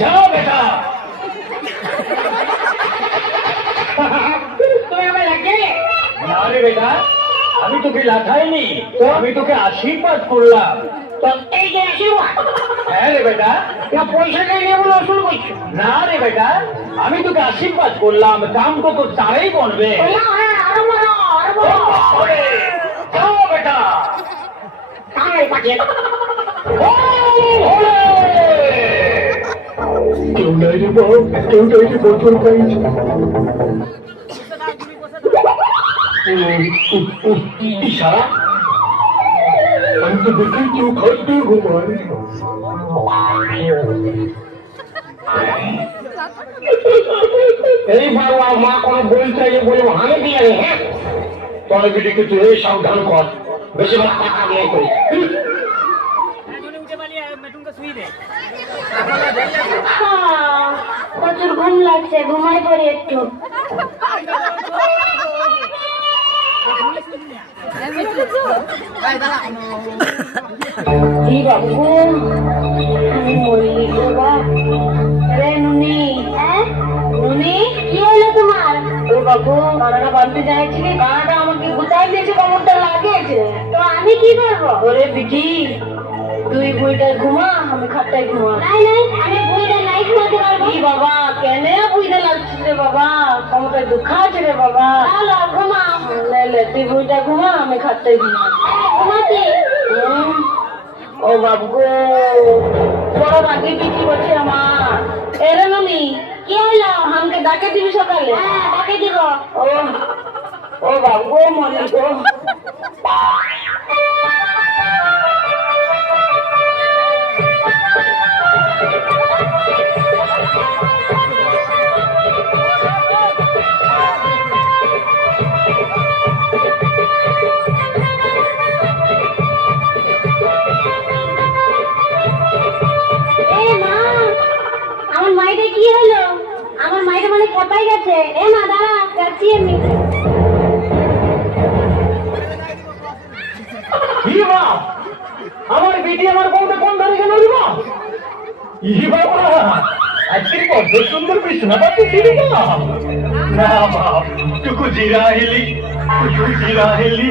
যাও বেটা। তুমি আমায় লাগে না রে বেটা, আমি তোকে লাথাইনি, আমি তোকে আশীর্বাদ করলাম। তো এই যে আশীর্বাদ হ্যাঁ রে বেটা। না পয়সা নিয়ে বলে অসুল করছো? না রে বেটা, আমি তোকে আশীর্বাদ করলাম, কাম তো তোর তারাই করবে। হ্যাঁ আরো বলো আরো বলো। যাও বেটা। তাড়াতাড়ি পাঠিয়ে দাও। কেউ নাই রে বাপ, কেউ নাই রে বছর পাইছে। ইশারা আমি তো দেখি কেউ খাদ্য ঘুমায়। এই বাবা মা কোনো বই চাইলে বলবো আমি দিয়ে আনি। হ্যাঁ তবে বিটিকে তুই সাবধান কর, বেশি মাথা টাকা দিয়ে করি। প্রচুর ঘুম লাগছে, ঘুমাই পড়ি একটু। কি বাবু আমি মরি বাবা। রে নুনি, হ্যাঁ নুনি কি হলো তোমার? ও বাবু কানাডা বাঁধতে যাইছিলি, কানাডা আমাকে গুটাই দিয়েছে, কমরটা লাগিয়েছে। তো আমি কি করবো? ওরে বিটি তুই বইটায় ঘুমা, আমি খাটটায় ঘুমা। নাই নাই আমি বইটা নাই ঘুমাতে পারবো। কি বাবা কেন বুঝতে লাগছিস রে বাবা, কমরটা দুঃখ আছে রে বাবা। চলো ঘুমা। লে লে তুই বইটা ঘুমা, আমি খাটটায় ঘুমা। ঘুমাতে ও বাবু গো, বড় রাগে বিটি বলছে আমার। এরে নুনি কি হলো? আমাকে ডাকে দিবি সকালে? হ্যাঁ ডাকে দিব। ও ও বাবু গো মরি গো। এ মা, আমার মাইটা কি হলো? আমার মাইটা মানে কোথায় গেছে? এ মা দাঁড়া, যাচ্ছি আমি। ই মা, আমার বেটি আমার বউটা কোন ধারে গেল রে মা? ই বাবা, আজকে কত সুন্দর বিছনা পাতি দিলি না। না মা, টুকু জিরা হেলি, টুকু জিরা হেলি।